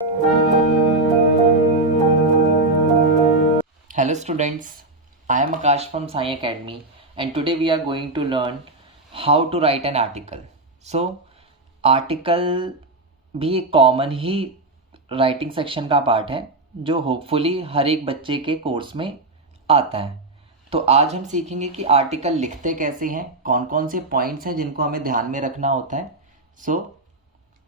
Hello students, I am Akash from Sai Academy and today we are going to learn how to write an article. So article भी एक common ही writing section का part है जो hopefully हर एक बच्चे के course में आता है। तो आज हम सीखेंगे कि आर्टिकल लिखते कैसे हैं, कौन कौन से पॉइंट्स हैं जिनको हमें ध्यान में रखना होता है। So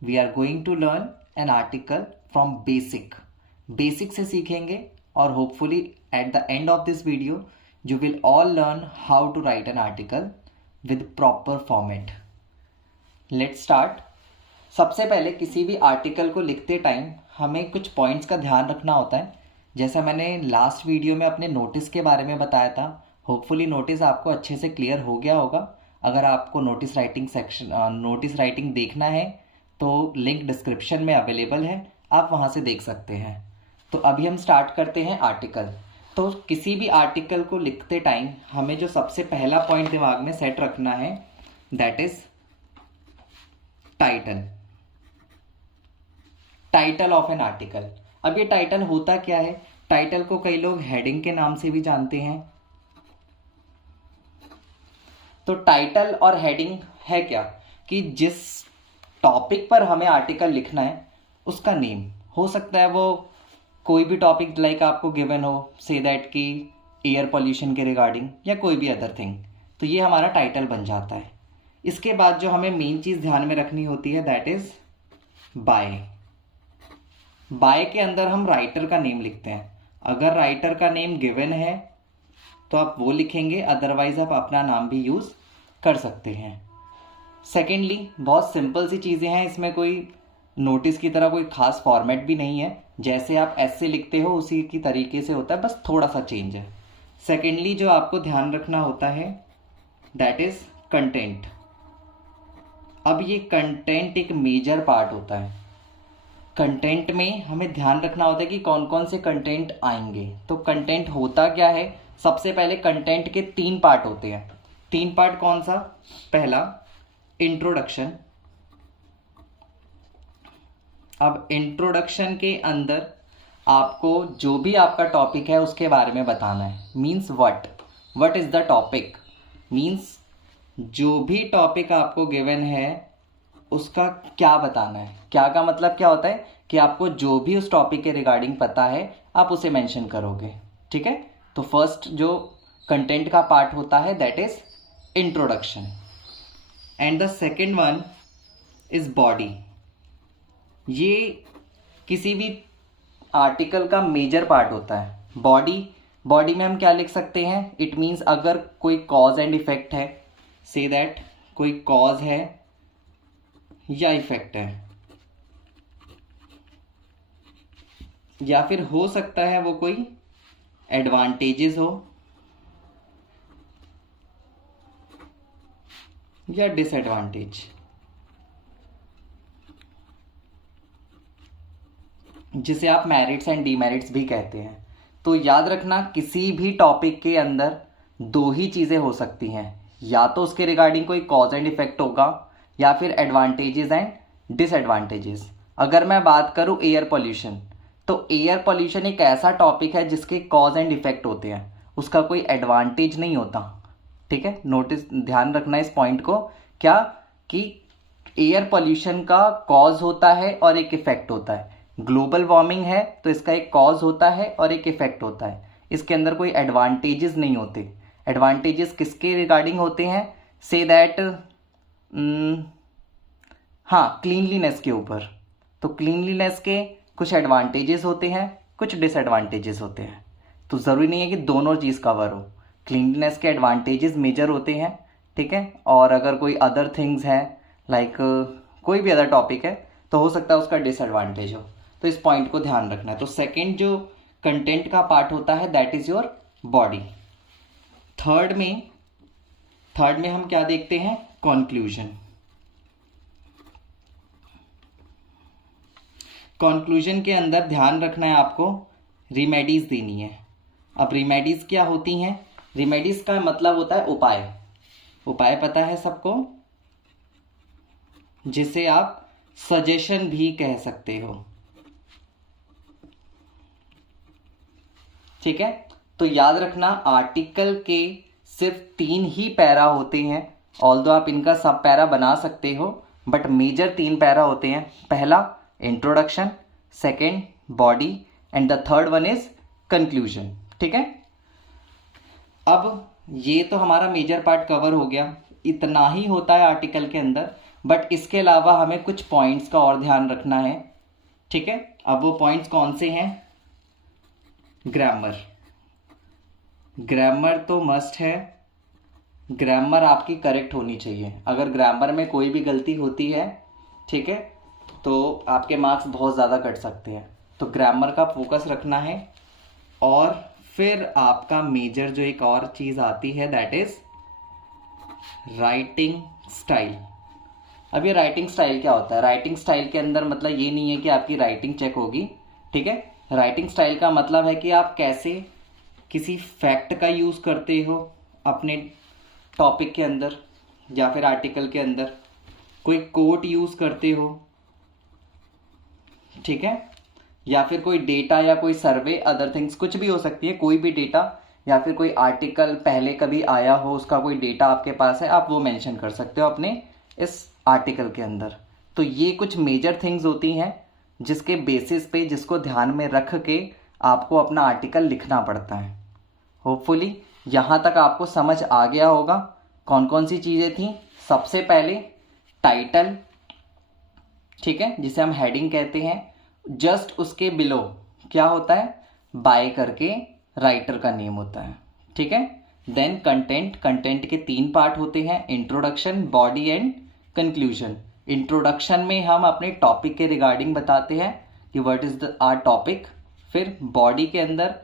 we are going to learn an article from basic से सीखेंगे और hopefully at the end of this video you will all learn how to write an article with proper format. Let's start. सबसे पहले किसी भी article को लिखते time हमें कुछ पॉइंट्स का ध्यान रखना होता है। जैसा मैंने लास्ट वीडियो में अपने नोटिस के बारे में बताया था, होपफुली नोटिस आपको अच्छे से क्लियर हो गया होगा। अगर आपको नोटिस राइटिंग देखना है तो लिंक डिस्क्रिप्शन में अवेलेबल है, आप वहाँ से देख सकते हैं। तो अभी हम स्टार्ट करते हैं आर्टिकल। तो किसी भी आर्टिकल को लिखते टाइम हमें जो सबसे पहला पॉइंट दिमाग में सेट रखना है that is title of an article. अब ये टाइटल होता क्या है? टाइटल को कई लोग हेडिंग के नाम से भी जानते हैं। तो टाइटल और हेडिंग है क्या कि जिस टॉपिक पर हमें आर्टिकल लिखना है उसका नेम हो सकता है, वो कोई भी टॉपिक लाइक आपको गिवन हो, से दैट कि एयर पोल्यूशन के रिगार्डिंग या कोई भी अदर थिंग, तो ये हमारा टाइटल बन जाता है। इसके बाद जो हमें मेन चीज़ ध्यान में रखनी होती है दैट इज बाय के अंदर हम राइटर का नेम लिखते हैं। अगर राइटर का नेम गिवन है तो आप वो लिखेंगे, अदरवाइज आप अपना नाम भी यूज़ कर सकते हैं। सेकेंडली, बहुत सिंपल सी चीज़ें हैं, इसमें कोई नोटिस की तरह कोई खास फॉर्मेट भी नहीं है। जैसे आप ऐसे लिखते हो उसी की तरीके से होता है, बस थोड़ा सा चेंज है। सेकेंडली जो आपको ध्यान रखना होता है दैट इज कंटेंट। अब ये कंटेंट एक मेजर पार्ट होता है। कंटेंट में हमें ध्यान रखना होता है कि कौन कौन से कंटेंट आएंगे। तो कंटेंट होता क्या है? सबसे पहले कंटेंट के 3 पार्ट होते हैं। 3 पार्ट कौन सा? पहला इंट्रोडक्शन। अब इंट्रोडक्शन के अंदर आपको जो भी आपका टॉपिक है उसके बारे में बताना है। Means what is the topic, means जो भी टॉपिक आपको गिवन है उसका क्या बताना है। क्या का मतलब क्या होता है कि आपको जो भी उस टॉपिक के रिगार्डिंग पता है आप उसे मेंशन करोगे। ठीक है, तो फर्स्ट जो कंटेंट का पार्ट होता है that is introduction and the second one is body. ये किसी भी आर्टिकल का मेजर पार्ट होता है। बॉडी में हम क्या लिख सकते हैं? इट मीन्स अगर कोई कॉज एंड इफेक्ट है, से दैट कोई कॉज है या इफेक्ट है, या फिर हो सकता है वो कोई एडवांटेजेस हो या डिसएडवांटेज, जिसे आप मेरिट्स एंड डीमेरिट्स भी कहते हैं। तो याद रखना, किसी भी टॉपिक के अंदर 2 ही चीज़ें हो सकती हैं, या तो उसके रिगार्डिंग कोई कॉज एंड इफेक्ट होगा या फिर एडवांटेजेस एंड डिसएडवांटेजेस। अगर मैं बात करूं एयर पोल्यूशन, तो एयर पोल्यूशन एक ऐसा टॉपिक है जिसके कॉज एंड इफेक्ट होते हैं, उसका कोई एडवांटेज नहीं होता। ठीक है, नोटिस ध्यान रखना इस पॉइंट को, क्या कि एयर पोल्यूशन का कॉज होता है और एक इफेक्ट होता है। ग्लोबल वार्मिंग है तो इसका एक कॉज होता है और एक इफेक्ट होता है, इसके अंदर कोई एडवांटेजेस नहीं होते। एडवांटेजेस किसके रिगार्डिंग होते हैं? से दैट हाँ, क्लीनलीनेस के ऊपर। तो क्लीनलीनेस के कुछ एडवांटेजेस होते हैं, कुछ डिसएडवांटेजेस होते हैं। तो ज़रूरी नहीं है कि दोनों चीज़ कवर हो। क्लीनलीनेस के एडवांटेजेस मेजर होते हैं, ठीक है, और अगर कोई अदर थिंग्स है लाइक कोई भी अदर टॉपिक है तो हो सकता है उसका डिसएडवांटेज हो। तो इस पॉइंट को ध्यान रखना है। तो सेकंड जो कंटेंट का पार्ट होता है that is your body. Third में हम क्या देखते हैं? कॉन्क्लूजन। कॉन्क्लूजन के अंदर ध्यान रखना है, आपको रिमेडीज देनी है। अब रिमेडीज क्या होती हैं? रिमेडीज का मतलब होता है उपाय। उपाय पता है सबको, जिसे आप सजेशन भी कह सकते हो। ठीक है, तो याद रखना आर्टिकल के सिर्फ 3 ही पैरा होते हैं। ऑल्दो आप इनका सब पैरा बना सकते हो, बट मेजर 3 पैरा होते हैं। पहला introduction, second body, and the third one is conclusion. ठीक है, अब ये तो हमारा मेजर पार्ट कवर हो गया। इतना ही होता है आर्टिकल के अंदर, बट इसके अलावा हमें कुछ पॉइंट्स का और ध्यान रखना है। ठीक है, अब वो पॉइंट्स कौन से हैं? ग्रामर, ग्रामर तो मस्ट है। ग्रामर आपकी करेक्ट होनी चाहिए। अगर ग्रामर में कोई भी गलती होती है, ठीक है, तो आपके मार्क्स बहुत ज़्यादा कट सकते हैं। तो ग्रामर का फोकस रखना है। और फिर आपका मेजर जो एक और चीज़ आती है, दैट इज राइटिंग स्टाइल। अब ये राइटिंग स्टाइल क्या होता है? राइटिंग स्टाइल के अंदर मतलब ये नहीं है कि आपकी राइटिंग चेक होगी। ठीक है, राइटिंग स्टाइल का मतलब है कि आप कैसे किसी फैक्ट का यूज़ करते हो अपने टॉपिक के अंदर या फिर आर्टिकल के अंदर, कोई कोट यूज़ करते हो, ठीक है, या फिर कोई डेटा या कोई सर्वे, अदर थिंग्स कुछ भी हो सकती है। कोई भी डेटा या फिर कोई आर्टिकल पहले कभी आया हो, उसका कोई डेटा आपके पास है, आप वो मेंशन कर सकते हो अपने इस आर्टिकल के अंदर। तो ये कुछ मेजर थिंग्स होती हैं जिसके बेसिस पे, जिसको ध्यान में रख के आपको अपना आर्टिकल लिखना पड़ता है। होपफुली यहाँ तक आपको समझ आ गया होगा कौन कौन सी चीज़ें थी। सबसे पहले टाइटल, ठीक है, जिसे हम हेडिंग कहते हैं। जस्ट उसके बिलो क्या होता है? बाय करके राइटर का नेम होता है। ठीक है, देन कंटेंट, कंटेंट के 3 पार्ट होते हैं, introduction, body and conclusion. Introduction में हम अपने टॉपिक के रिगार्डिंग बताते हैं कि what is the our topic. फिर बॉडी के अंदर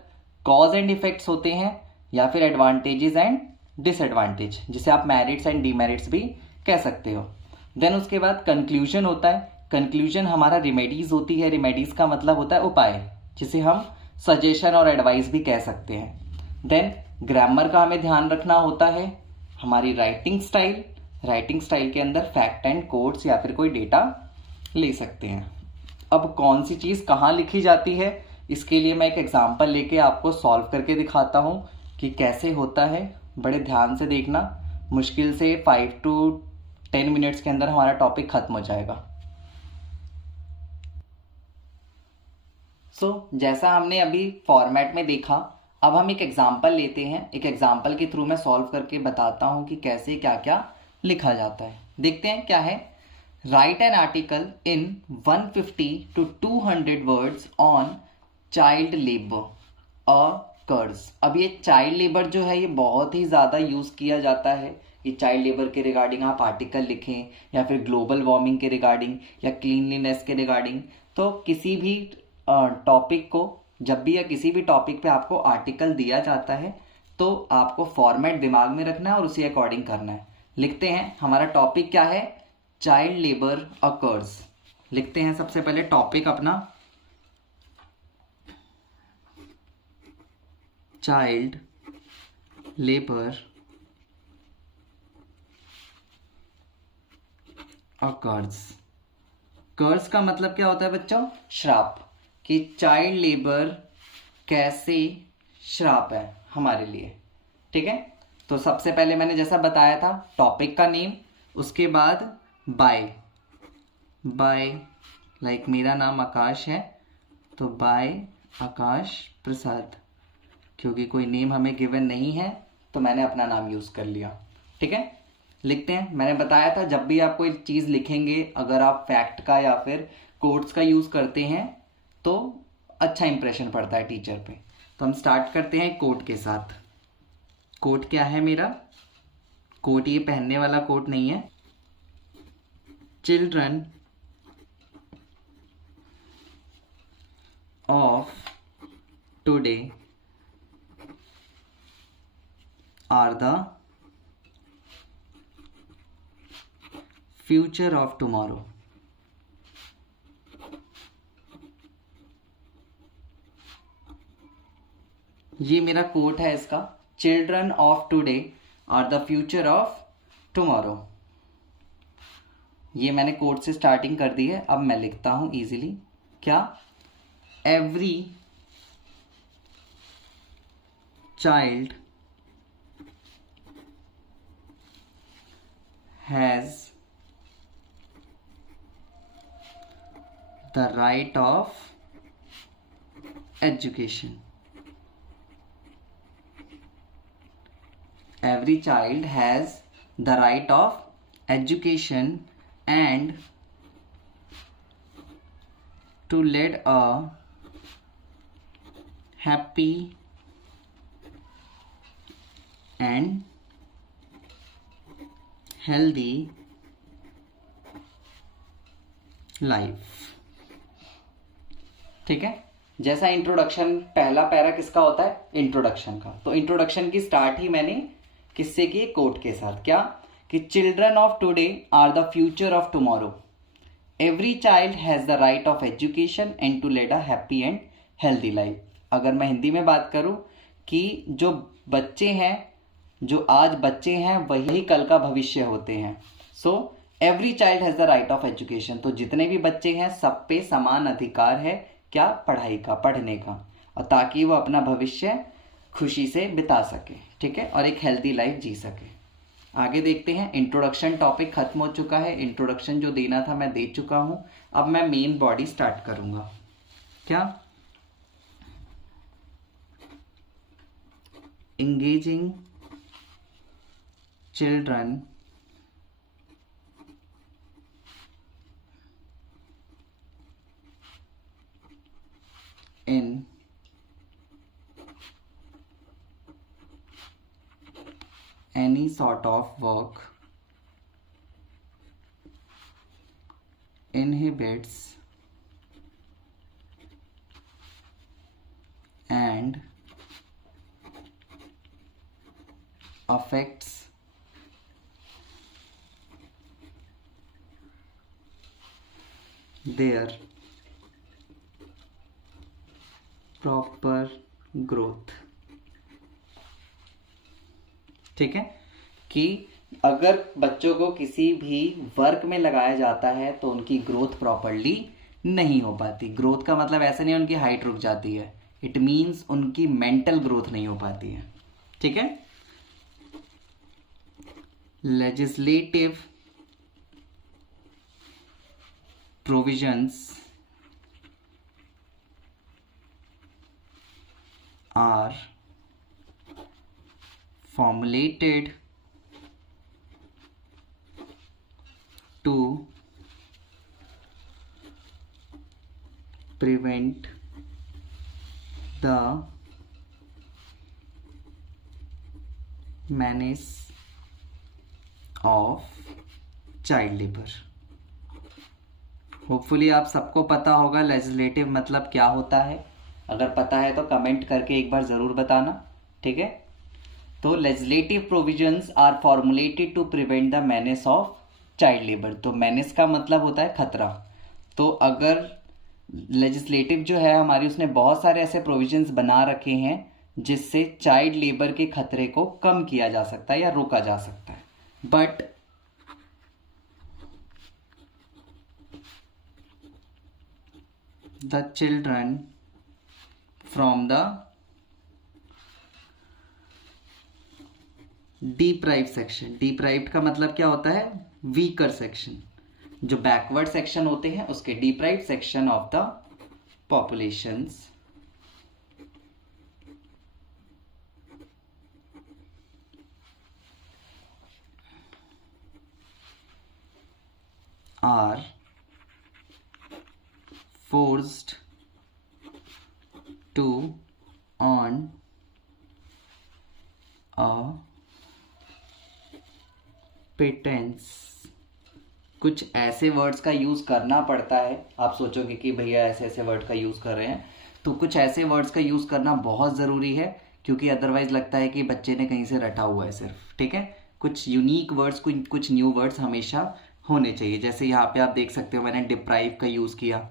कॉज एंड इफेक्ट्स होते हैं या फिर एडवांटेजेस एंड डिसएडवांटेज, जिसे आप मेरिट्स एंड डीमेरिट्स भी कह सकते हो। देन उसके बाद कंक्लूजन होता है। कंक्लूजन हमारा रिमेडीज होती है। रिमेडीज का मतलब होता है उपाय, जिसे हम सजेशन और एडवाइस भी कह सकते हैं। देन ग्रामर का हमें ध्यान रखना होता है। हमारी राइटिंग स्टाइल, राइटिंग स्टाइल के अंदर फैक्ट एंड कोट्स या फिर कोई डेटा ले सकते हैं। अब कौन सी चीज़ कहाँ लिखी जाती है, इसके लिए मैं एक एग्जांपल लेके आपको सॉल्व करके दिखाता हूँ कि कैसे होता है। बड़े ध्यान से देखना, मुश्किल से 5 to 10 मिनट्स के अंदर हमारा टॉपिक खत्म हो जाएगा। जैसा हमने अभी फॉर्मेट में देखा, अब हम एक एग्जांपल लेते हैं। एक एग्जांपल के थ्रू मैं सॉल्व करके बताता हूँ कि कैसे क्या क्या लिखा जाता है। देखते हैं क्या है। Right an article in 150 to 200 words on child labour और कर्ज। अब ये चाइल्ड लेबर जो है, ये बहुत ही ज़्यादा यूज़ किया जाता है कि चाइल्ड लेबर के रिगार्डिंग आप आर्टिकल लिखें, या फिर ग्लोबल वार्मिंग के रिगार्डिंग, या क्लीनलीनेस के रिगार्डिंग। तो किसी भी टॉपिक को, जब भी या किसी भी टॉपिक पे आपको आर्टिकल दिया जाता है, तो आपको फॉर्मेट दिमाग में रखना है और उसी अकॉर्डिंग करना है। लिखते हैं, हमारा टॉपिक क्या है? Child labour occurs. लिखते हैं सबसे पहले टॉपिक अपना, चाइल्ड लेबर अकर्स। कर्स का मतलब क्या होता है बच्चों? श्राप। कि चाइल्ड लेबर कैसे श्राप है हमारे लिए। ठीक है, तो सबसे पहले मैंने जैसा बताया था, टॉपिक का नेम, उसके बाद बाय, बाय लाइक मेरा नाम आकाश है तो बाय आकाश प्रसाद, क्योंकि कोई नेम हमें गिवन नहीं है तो मैंने अपना नाम यूज़ कर लिया। ठीक है, लिखते हैं। मैंने बताया था जब भी आप कोई चीज़ लिखेंगे, अगर आप फैक्ट का या फिर कोट्स का यूज़ करते हैं तो अच्छा इंप्रेशन पड़ता है टीचर पे। तो हम स्टार्ट करते हैं कोट के साथ। कोट क्या है मेरा? कोट ये पहनने वाला कोट नहीं है। Children of today are the future of tomorrow. ये मेरा कोट है इसका, children of today are the future of tomorrow. ये मैंने कोट से स्टार्टिंग कर दी है। अब मैं लिखता हूं इजीली, क्या? Every child has the right of education. Every child has the right of education and to lead a happy and healthy life. ठीक है, जैसा इंट्रोडक्शन, पहला पैरा किसका होता है? इंट्रोडक्शन का। तो इंट्रोडक्शन की स्टार्ट ही मैंने किससे की? कोट के साथ। क्या? कि children of today are the future of tomorrow. Every child has the right of education and to lead a happy and healthy life. अगर मैं हिंदी में बात करूं कि जो बच्चे हैं, जो आज बच्चे हैं, वही कल का भविष्य होते हैं। So every child has the right of education. तो जितने भी बच्चे हैं सब पे समान अधिकार है, क्या? पढ़ाई का, पढ़ने का, और ताकि वो अपना भविष्य खुशी से बिता सके, ठीक है, और एक हेल्दी लाइफ जी सके। आगे देखते हैं। इंट्रोडक्शन टॉपिक खत्म हो चुका है, इंट्रोडक्शन जो देना था मैं दे चुका हूं। अब मैं मेन बॉडी स्टार्ट करूंगा। क्या? engaging children in any sort of work inhibits and affects their proper growth। ठीक है, कि अगर बच्चों को किसी भी वर्क में लगाया जाता है तो उनकी ग्रोथ प्रॉपरली नहीं हो पाती। ग्रोथ का मतलब ऐसा नहीं है उनकी हाइट रुक जाती है, इट मीन्स उनकी मेंटल ग्रोथ नहीं हो पाती है। ठीक है, legislative provisions are formulated to prevent the menace of child labor। Hopefully आप सबको पता होगा लेजिस्लेटिव मतलब क्या होता है। अगर पता है तो कमेंट करके एक बार ज़रूर बताना। ठीक है, तो legislative provisions are formulated to prevent the menace of child labour. तो मेनेस का मतलब होता है खतरा। तो अगर लेजिस्लेटिव जो है हमारी, उसने बहुत सारे ऐसे प्रोविजंस बना रखे हैं जिससे चाइल्ड लेबर के खतरे को कम किया जा सकता है या रोका जा सकता है। But the children from the deprived section। deprived का मतलब क्या होता है? weaker section। जो backward section होते हैं उसके deprived section of the populations are forced to earn a pittance। कुछ ऐसे वर्ड्स का यूज़ करना पड़ता है। आप सोचोगे कि भैया ऐसे ऐसे वर्ड का यूज़ कर रहे हैं, तो कुछ ऐसे वर्ड्स का यूज़ करना बहुत ज़रूरी है, क्योंकि अदरवाइज लगता है कि बच्चे ने कहीं से रटा हुआ है सिर्फ। ठीक है, कुछ यूनिक वर्ड्स, कुछ न्यू वर्ड्स हमेशा होने चाहिए। जैसे यहाँ पे आप देख सकते हो मैंने डिप्राइव का यूज़ किया।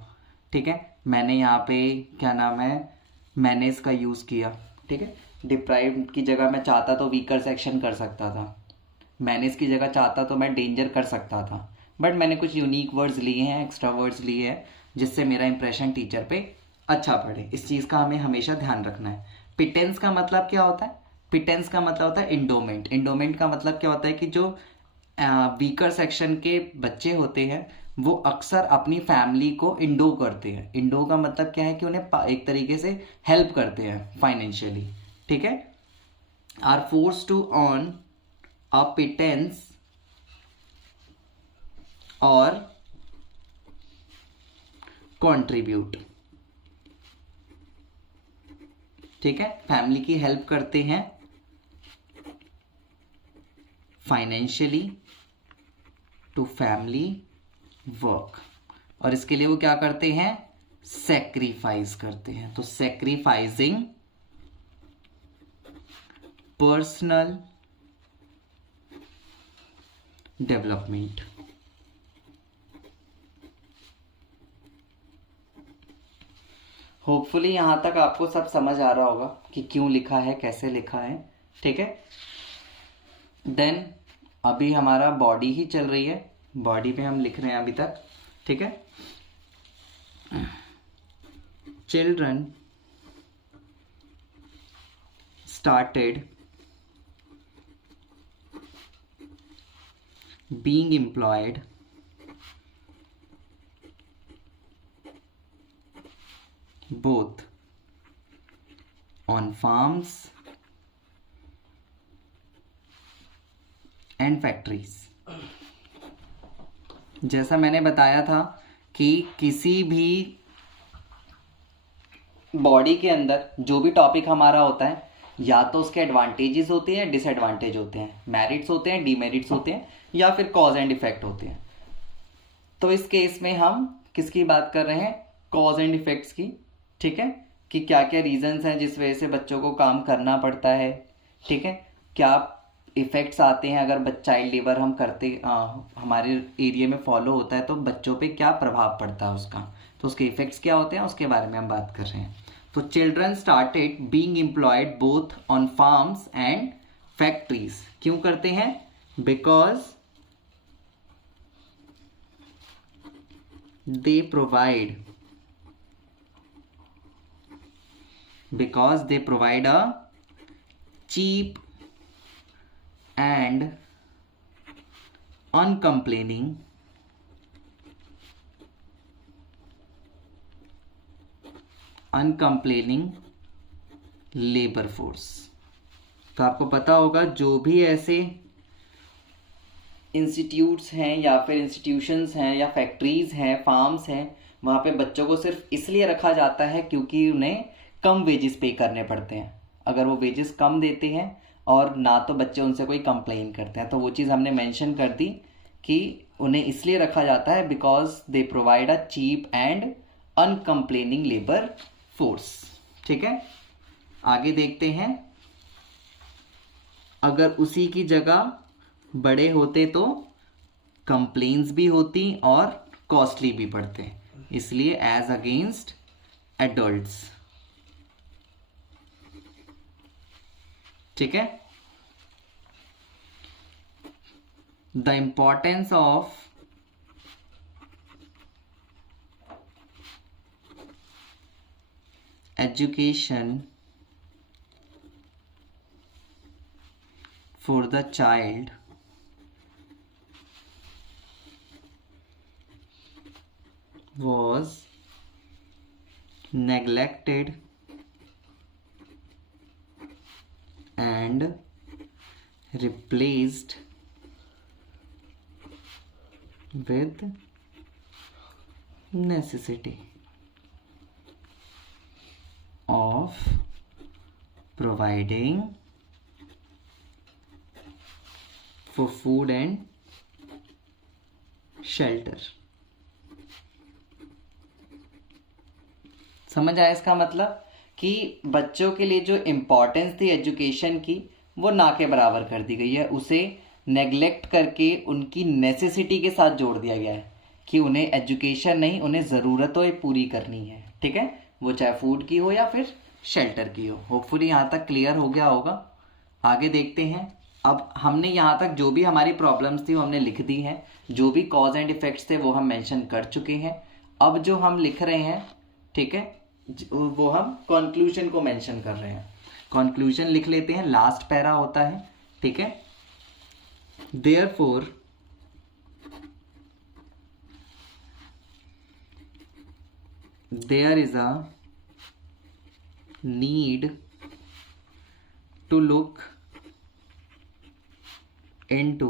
ठीक है, मैंने यहाँ पे क्या नाम है, मैनेज का यूज़ किया। ठीक है, डिप्राइव की जगह मैं चाहता तो वीकर सेक्शन कर सकता था, मैनेज की जगह चाहता तो मैं डेंजर कर सकता था, बट मैंने कुछ यूनिक वर्ड्स लिए हैं, एक्स्ट्रा वर्ड्स लिए हैं, जिससे मेरा इंप्रेशन टीचर पे अच्छा पड़े। इस चीज़ का हमें हमेशा ध्यान रखना है। पिटेंस का मतलब क्या होता है? पिटेंस का मतलब होता है इंडोमेंट। इंडोमेंट का मतलब क्या होता है कि जो वीकर सेक्शन के बच्चे होते हैं वो अक्सर अपनी फैमिली को इंडो करते हैं। इंडो का मतलब क्या है कि उन्हें एक तरीके से हेल्प करते हैं फाइनेंशियली, ठीक है। Are forced to earn a pittance और कंट्रीब्यूट, ठीक है। फैमिली की हेल्प करते हैं फाइनेंशियली टू फैमिली वर्क, और इसके लिए वो क्या करते हैं? सेक्रीफाइस करते हैं। तो सेक्रीफाइसिंग पर्सनल डेवलपमेंट। होपफुली यहां तक आपको सब समझ आ रहा होगा कि क्यों लिखा है, कैसे लिखा है, ठीक है। देन अभी हमारा बॉडी ही चल रही है, बॉडी पे हम लिख रहे हैं अभी तक, ठीक है। Children started being employed both on farms and factories। जैसा मैंने बताया था कि किसी भी बॉडी के अंदर जो भी टॉपिक हमारा होता है, या तो उसके एडवांटेजेस होते हैं, डिसएडवांटेज होते हैं, मेरिट्स होते हैं, डीमेरिट्स होते हैं, या फिर कॉज एंड इफेक्ट होते हैं। तो इस केस में हम किसकी बात कर रहे हैं? कॉज एंड इफेक्ट्स की, ठीक है। कि क्या क्या रीजंस हैं जिस वजह से बच्चों को काम करना पड़ता है, ठीक है। क्या इफेक्ट्स आते हैं अगर चाइल्ड लेबर हम करते हमारे एरिया में फॉलो होता है तो बच्चों पे क्या प्रभाव पड़ता है उसका, तो उसके इफेक्ट्स क्या होते हैं उसके बारे में हम बात कर रहे हैं। तो children started being employed both on farms and factories. क्यों करते हैं? Because they provide a cheap and uncomplaining labour force. तो आपको पता होगा जो भी ऐसे इंस्टीट्यूट्स हैं या फिर इंस्टीट्यूशंस हैं या फैक्ट्रीज हैं, फार्म्स हैं, वहाँ पे बच्चों को सिर्फ इसलिए रखा जाता है क्योंकि उन्हें कम वेजेस पे करने पड़ते हैं। अगर वो वेजेस कम देते हैं और ना तो बच्चे उनसे कोई कंप्लेन करते हैं, तो वो चीज़ हमने मेंशन कर दी कि उन्हें इसलिए रखा जाता है because they provide a cheap and uncomplaining labour force, ठीक है। आगे देखते हैं, अगर उसी की जगह बड़े होते तो कंप्लेन्स भी होती और कॉस्टली भी पड़ते, इसलिए एज अगेंस्ट एडल्ट्स, ठीक है। The importance of education for the child was neglected and replaced with necessity of providing for food and shelter। समझ आया इसका मतलब कि बच्चों के लिए जो इम्पोर्टेंस थी एजुकेशन की वो ना के बराबर कर दी गई है, उसे नेग्लेक्ट करके उनकी नेसेसिटी के साथ जोड़ दिया गया है कि उन्हें एजुकेशन नहीं, उन्हें ज़रूरतों पूरी करनी है, ठीक है, वो चाहे फूड की हो या फिर शेल्टर की हो। होपफुली यहाँ तक क्लियर हो गया होगा। आगे देखते हैं। अब हमने यहाँ तक जो भी हमारी प्रॉब्लम्स थी वो हमने लिख दी हैं, जो भी कॉज एंड इफेक्ट्स थे वो हम मेंशन कर चुके हैं। अब जो हम लिख रहे हैं, ठीक है, वो हम कंक्लूजन को मेंशन कर रहे हैं। कंक्लूजन लिख लेते हैं, लास्ट पैरा होता है, ठीक है। Therefore there is a need to look into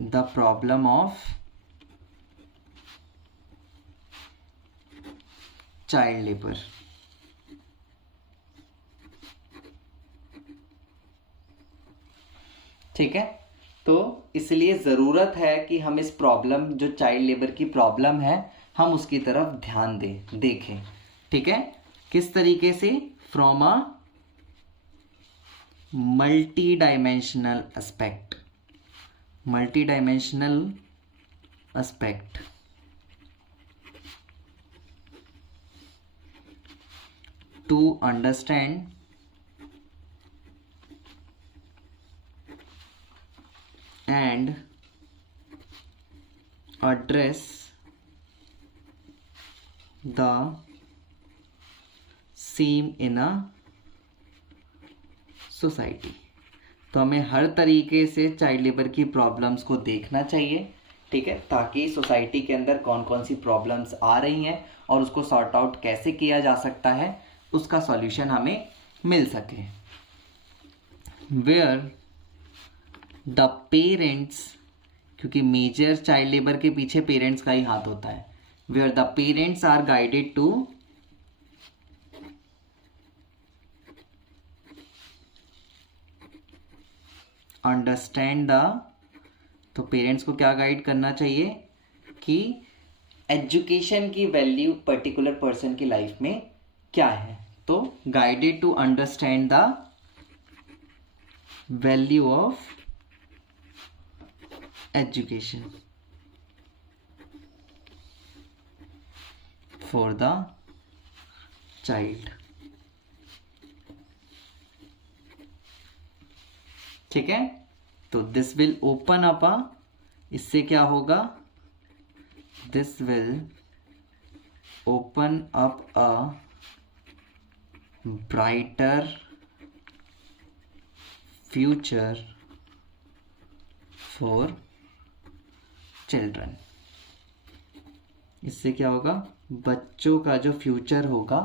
the problem of child labor। ठीक है, तो इसलिए ज़रूरत है कि हम इस प्रॉब्लम, जो चाइल्ड लेबर की प्रॉब्लम है, हम उसकी तरफ ध्यान देखें, ठीक है। किस तरीके से? From a multi dimensional aspect, multi dimensional aspect, to understand and address the same in a society। तो हमें हर तरीके से चाइल्ड लेबर की प्रॉब्लम्स को देखना चाहिए, ठीक है, ताकि सोसाइटी के अंदर कौन कौन सी प्रॉब्लम्स आ रही हैं और उसको सॉर्ट आउट कैसे किया जा सकता है, उसका सॉल्यूशन हमें मिल सके। वेयर द पेरेंट्स, क्योंकि मेजर चाइल्ड लेबर के पीछे पेरेंट्स का ही हाथ होता है, where the parents are guided to understand the, तो पेरेंट्स को क्या गाइड करना चाहिए कि एजुकेशन की वैल्यू पर्टिकुलर पर्सन की लाइफ में क्या है। तो guided to understand the value of education for the child, ठीक है। तो this will open up a, इससे क्या होगा? This will open up a brighter future for children. इससे क्या होगा? बच्चों का जो फ्यूचर होगा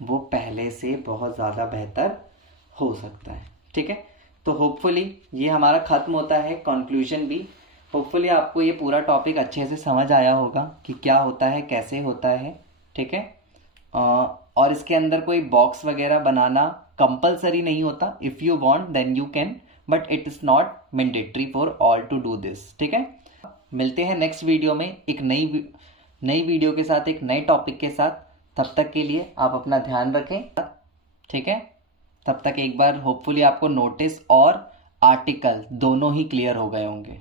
वो पहले से बहुत ज़्यादा बेहतर हो सकता है, ठीक है। तो होपफुली ये हमारा ख़त्म होता है, कंक्लूजन भी। होपफुली आपको ये पूरा टॉपिक अच्छे से समझ आया होगा कि क्या होता है, कैसे होता है, ठीक है। और इसके अंदर कोई बॉक्स वगैरह बनाना कंपलसरी नहीं होता। If you want then you can, but it is not mandatory for all to do this, ठीक है। मिलते हैं नेक्स्ट वीडियो में एक नई वीडियो के साथ, एक नए टॉपिक के साथ। तब तक के लिए आप अपना ध्यान रखें, ठीक है। तब तक एक बार होपफुली आपको नोटिस और आर्टिकल दोनों ही क्लियर हो गए होंगे।